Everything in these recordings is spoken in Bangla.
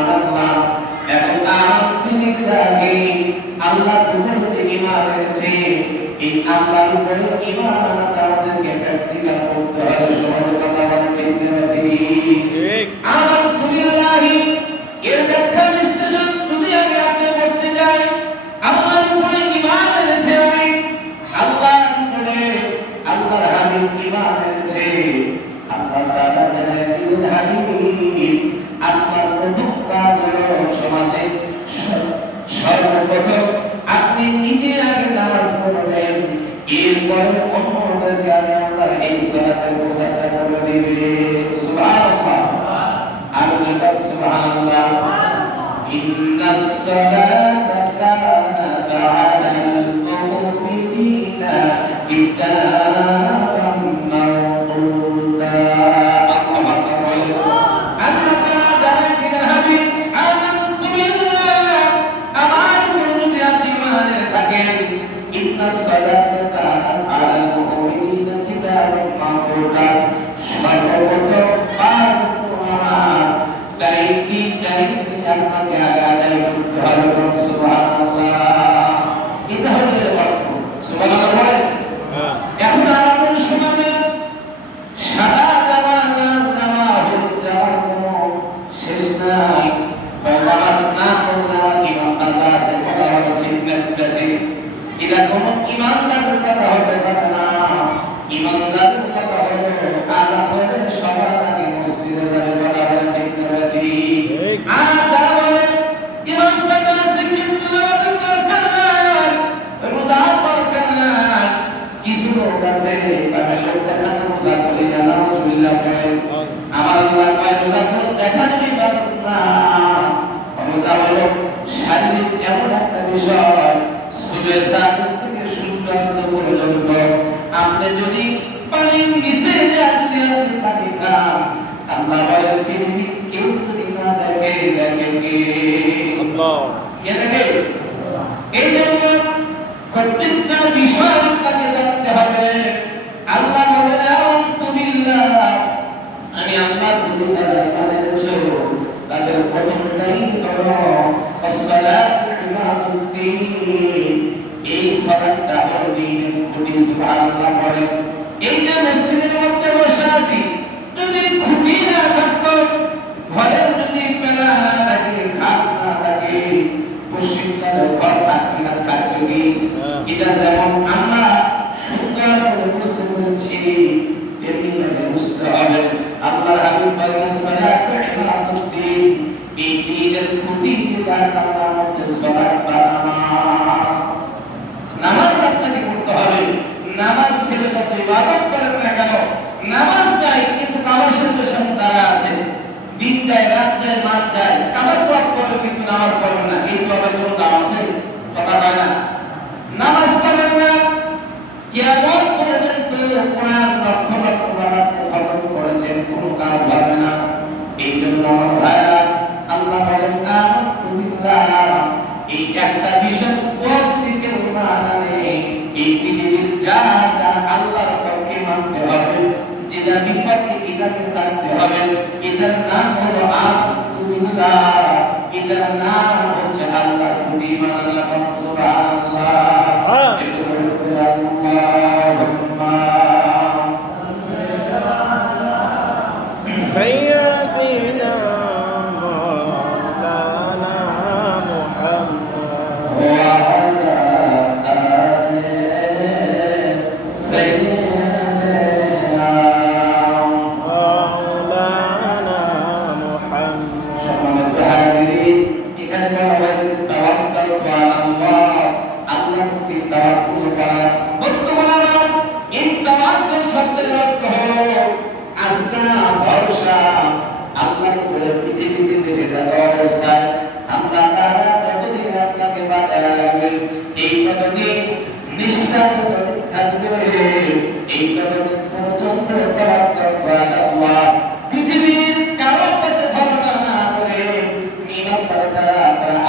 সুবহানাল্লাহ। এখন আমানতু বিল্লাহি আল্লাহর উপরে ঈমান এনেছে, এই আল্লাহর উপরে ঈমান আনতে আমাদেরকে প্র্যাকটিক্যাল করতে হবে। সমাজে কথা বলে ঠিক না ঠিক? আমানতু বিল্লাহি এর ব্যাখ্যা বিশ্লেষণ যদি আগে আপনি করতে যাই, আল্লাহর উপরে ঈমান এনেছে আমি, আল্লাহর উপরে আল্লাহর হাবিব ঈমান এনেছে, আল্লাহ তাআলা জানেন হাবিব আপনার প্রথম কাজ হলো সমাজে সর্বপ্রথম আপনি নিজে আগে নামাজ পড়বেন, এরপরে অন্যদেরকে আমি আল্লাহর এই সালাতের প্রচারটা করে দিবে। সুবহানাল্লাহ, আল্লাহ সুবহানাল্লাহ। ইন্নাস সালাতা কানাত আলাল মুমিনিনা কিতাবাম মাওকুতা। শারীরিক এমন একটা বিষয়, সূর্যোদয় থেকে সূর্যাস্ত পর্যন্ত আপনি যদি পানির নিচে যদি আপনি পানি খান, আল্লাহ বলেন পৃথিবীর কেউ যদি না দেখে, দেখে কে? আল্লাহ। কে দেখে? এই জন্য প্রত্যেকটা বিষয় আপনাকে জানতে হবে। আল্লাহ বলেন আমানতু বিল্লাহ, আমি আল্লাহর প্রতি যারা ঈমান এনেছে তাদের প্রথমটাই হলো আসসালাতু ইমাদুদ্দিন, এই সালাতটা হলো দ্বীনের খুঁটি। সুবহানাল্লাহ বলেন। এই যে মসজিদের মধ্যে বসে আছি, যদি খুঁটি না থাকতো, ঘরের যদি বেলা না থাকে, খাট না থাকে, পশ্চিমকালে ঘর থাকবে না, থাকবে কি? এটা যেমন আমরা সুন্দর করে বুঝতে পেরেছি, তেমনি ভাবে বুঝতে হবে। আল্লাহ হাবিব বলেন সালাতু ইমাদুদ্দিন, এই দ্বীনের খুঁটি যার নাম হচ্ছে সালাত বা নামাজ। নামাজ আপনাকে পড়তে হবে। নামাজ ছেড়ে যত ইবাদত করেন না কেন, নামাজ চাই কিন্তু কামাশের পেছনে তারা আছে, দিন যায়, রাত যায়, মাস যায়, কামাত করেন কিন্তু নামাজ পড়েন না, এই তো আবার কোনো দাম আছে? কথা হয় না। নামাজ পড়েন না, কিয়ামত পর্যন্ত কোরআন লক্ষ লক্ষ বার আপনি খতম করেছেন, কোনো কাজ হবে না। এই জন্য আমার ভাইরা, আল্লাহ বলেন আমানতু বিল্লাহ, এই একটা বিষয় প্রত্যেকে ঈমান আনে, এই পৃথিবীর যা আছে আল্লাহর পক্ষে মানতে হবে, যেটা বিপক্ষে এটাকে ছাড়তে হবে। এটার নাম হলো আমানতু বিল্লাহ, এটার নাম হচ্ছে আল্লাহর প্রতি ঈমান আনা। সুবহানাল্লাহ। سيدنا مولانا محمد وعلى آله سيدنا مولانا محمد সম্মানিত হাজিরিন, এখানে বলা হয়েছে তাওয়াক্কাল আলাল্লাহ, আল্লাহর প্রতি তাওয়াক্কুল করা। বর্তমানে এই তাওয়াক্কুল শব্দের অর্থ হলো আস্থা, ভরসা। আল্লাহর উপরে পৃথিবীতে বেঁচে থাকা অবস্থায় আল্লাহ তাআলা যতদিন আপনাকে বাঁচায় রাখবেন, এই ততদিন নিঃশ্বাস থাকবে, এই ততদিন পর্যন্ত তাওয়াক্কুল আলাল্লাহ। পৃথিবীর কারো কাছে ধর্ণা না করে নিরন্তর তারা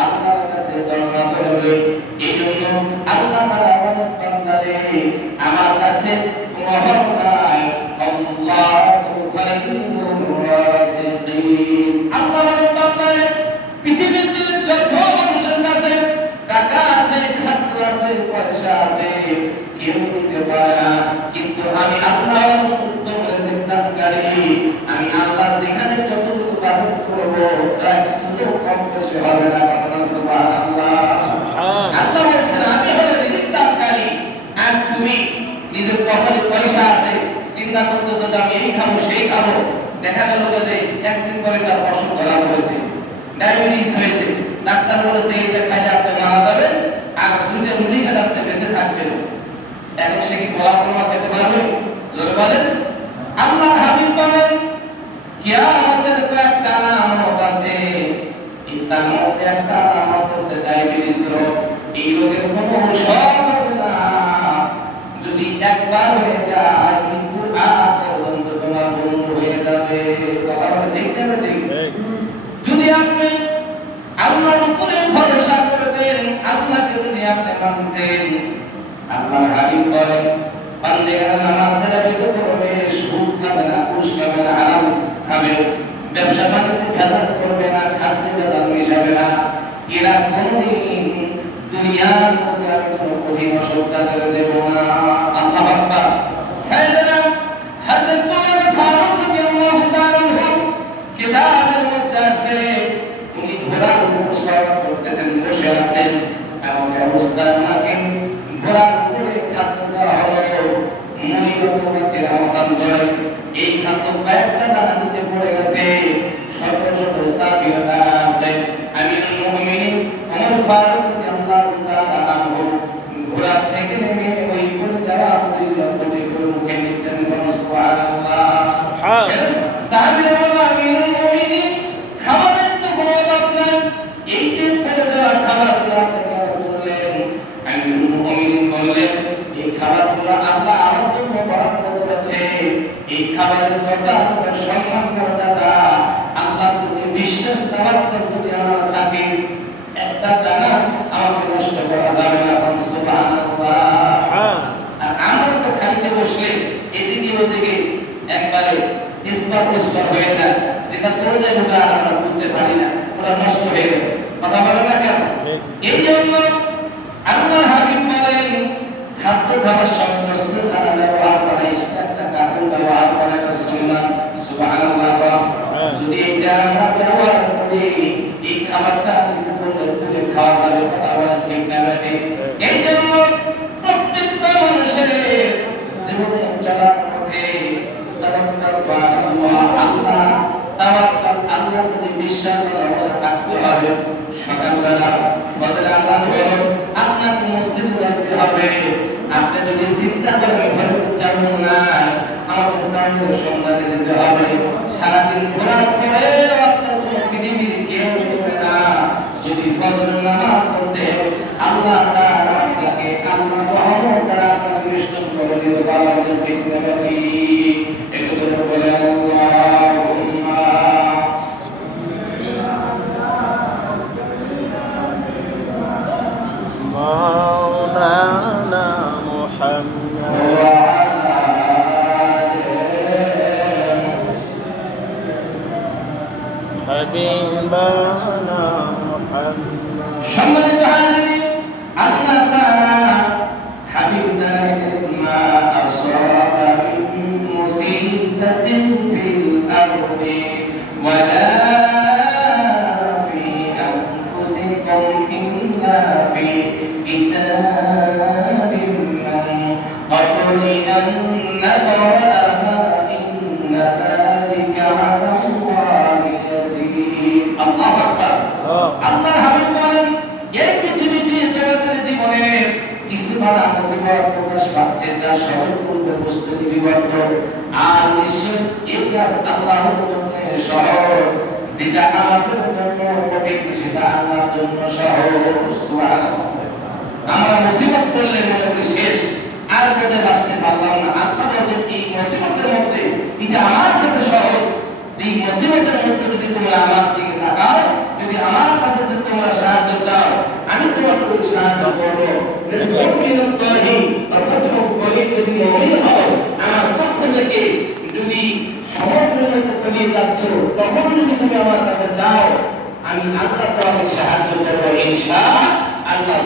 আল্লাহর কাছে ধর্ণা করবে। এই জন্য আল্লাহ তাআলা বলেন, বান্দারে আমার কাছে মহর নাই, আল্লাহু খায়রুর রাযিকিন। আল্লাহ বলেন, বান্দারে পারে না, কিন্তু আমি আল্লাহ উত্তম রিজিকদানকারী। আমি আল্লাহ যেখানে যতটুকু বাজেট করব এক সুতো কম বেশি হবে না। সুবহানাল্লাহ। আল্লাহ বলেছেন আমি হলো রিজিকদানকারী। আর তুমি নিজের পকেটে পয়সা আছে, চিন্তা করতেছো যে আমি এই খাবো সেই খাবো, দেখা গেল যে একদিন পরে তার অসুখ ধরা পড়েছে, ডায়াবেটিস হয়েছে, ডাক্তার বলেছে এটা খাইলে আপনি মারা যাবেন, আর দুইটা রুটি খেলে আপনি বেঁচে থাকবেন। এখন সে কি বলা কর্মা খেতে পারবে? জোরে বলেন। আল্লাহ হাবিব বলেন কিয়ামতের কয়েকটা আলামত আছে, এই তার মধ্যে একটা আলামত হচ্ছে ডায়াবেটিস রোগ। এই রোগের কোনো ঔষধ হবে না, যদি একবার হয়ে যায় কিন্তু আর পর্যন্ত তোমার বন্ধু হয়ে যাবে। কথা বলে ঠিক না ঠিক? যদি আপনি আল্লাহর উপরে ভরসা করতেন, আল্লাহকে যদি আপনি মানতেন, আল্লাহর হাবিব বলেন বান্দারা নামাজ যারা বেদ করবে, সুদ খাবে না, ঘুষ খাবে না, হারাম খাবে, ব্যবসা বাণিজ্যে ভেজাল করবে না, খাদ্যে ভেজাল মিশাবে না, এরা কোনদিন দুনিয়ার মধ্যে আমি কোনো কঠিন অসুখ তাদের দেব না। আল্লাহু আকবার। সাইয়েদনা হযরত ওমর ফারুক রাদিয়াল্লাহু তাআলা আনহু কিতাবের মধ্যে আছে, উনি ঘোড়ার উপর সওয়ার করতেছেন, বসে আছেন, এমন অবস্থায় ওনাকে ঘোড়ার উপরে খাদ্য দেওয়া হলো, মুড়িগত মাছের আমাদান ধরে এই খাদ্য কয়েকটা দানা নিচে পড়ে গেছে, শত শত সাহাবীরা দাঁড়া আছে। আমিরুল মুমিনিন ওমর ফারুক রাদিয়াল্লাহু তাআলা আনহু ঘোড়া থেকে নেমে ওই পড়ে যাওয়া মুড়িগুলো কোটে করে মুখে নিচ্ছেন। সুবহানাল্লাহ। সাহাবীরা বলল আমিরুল মুমিনিন খাবারের তো কোনো অভাব নাই, এই যে পড়ে যাওয়া খাবারগুলো আপনি কেন বললেন? আমিরুল মুমিনিন বললেন এই খাবারগুলো আল্লাহ আমার জন্য বরাদ্দ করেছে, এই খাবারের যত আপনার সম্মান মর্যাদা, আল্লাহর প্রতি বিশ্বাস তাওয়াক্কুল যদি আমার থাকে, একটা দানা আমাকে নষ্ট করা যাবে না। সুবহানাল্লাহ। আর আমরা তো খাইতে বসলে এদিকে ওদিকে একবারে ইসবাত হয়ে যায়, যেটা পড়ে যায় ওটা আমরা বুঝতে পারি না, ওটা নষ্ট হয়ে গেছে। কথা বলেন না কেন? এই জন্য আল্লাহ হাবিব বলেন খাদ্য খাবার সময় বস্তু দ্বারা ব্যবহার করা, একটা কাপড় ব্যবহার করা সুন্নাহ। সুবহানাল্লাহ। যদি এটা আমরা ব্যবহার করি, এই খাবারটা ইসলামের তুলে খাওয়া যাবে। কথা বলেন ঠিক না ঠিক? এই জন্য প্রত্যেকটা মানুষের জীবনে চলার পথে তাওয়াক্কুল আল্লাহ, আল্লাহ তাওয়াক্কুল আল্লাহর প্রতি বিশ্বাস থাকতে হবে। সকালবেলা ফজর আযান হলো আপনাকে মসজিদে যেতে হবে। আপনি যদি চিন্তা করেন ঘরে যাবো না, আমাকে সাইকেল সন্ধ্যায় যেতে হবে, সারাদিন ঘোরার পরে আপনার পৃথিবীর কেউ দেখবে না। যদি ফজর নামাজ পড়তে আল্লাহ তাআলা আপনাকে আল্লাহ রহমত দ্বারা আপনাকে নিশ্চিত করে দিতে পারবেন। ঠিক না ঠিক? একটু করে বলে আল্লাহুম্মা مولانا محمد حبيبنا محمد। সম্মানিত হাজিরিন, আল্লাহ তাআলা হাবিবদের মা আসাবা মিন মুসিবাতিন ফিল আরদি ওয়ালা ফি আনফুসিকুম ইল্লা ফি কিতাবিন মিন ক্বাবলি আন নাবরাহা ইন্না যালিকা আলা আল্লাহি ইয়াসীর। আল্লাহু আকবার। আল্লাহর হাবিব বলেন এই পৃথিবীতে জগতের জীবনে কিছু বাধা মুসিবত প্রকাশ পাচ্ছে, যা সহজ করতে প্রস্তুতি বিবদ্ধ, আর নিশ্চয় এই কাজ আল্লাহর জন্য সহজ, যেটা আমাদের জন্য কঠিন সেটা আল্লাহর জন্য সহজ। সুবহানাল্লাহ। আমরা মুসিবত পড়লে মনে করি শেষ, আর বোধে বাঁচতে পারলাম না। আল্লাহ বলেন এই মুসিবতের মধ্যে এটা আমার কাছে সহজ, এই মুসিবতের মধ্যে যদি তোমরা আমার দিকে তাকাও, যদি আমার কাছে যদি তোমরা সাহায্য চাও, আমি তোমাদের সাহায্য করবো। রিজকুল্লাহি ওয়া ফাতহুল করিম। যদি মুমিন হও, আমার পক্ষ থেকে যদি সমুদ্রের মধ্যে তলিয়ে যাচ্ছ, তখন যদি তুমি আমার কাছে চাও, আমি আল্লাহ তোমাকে সাহায্য করবো ইনশাআল্লাহ।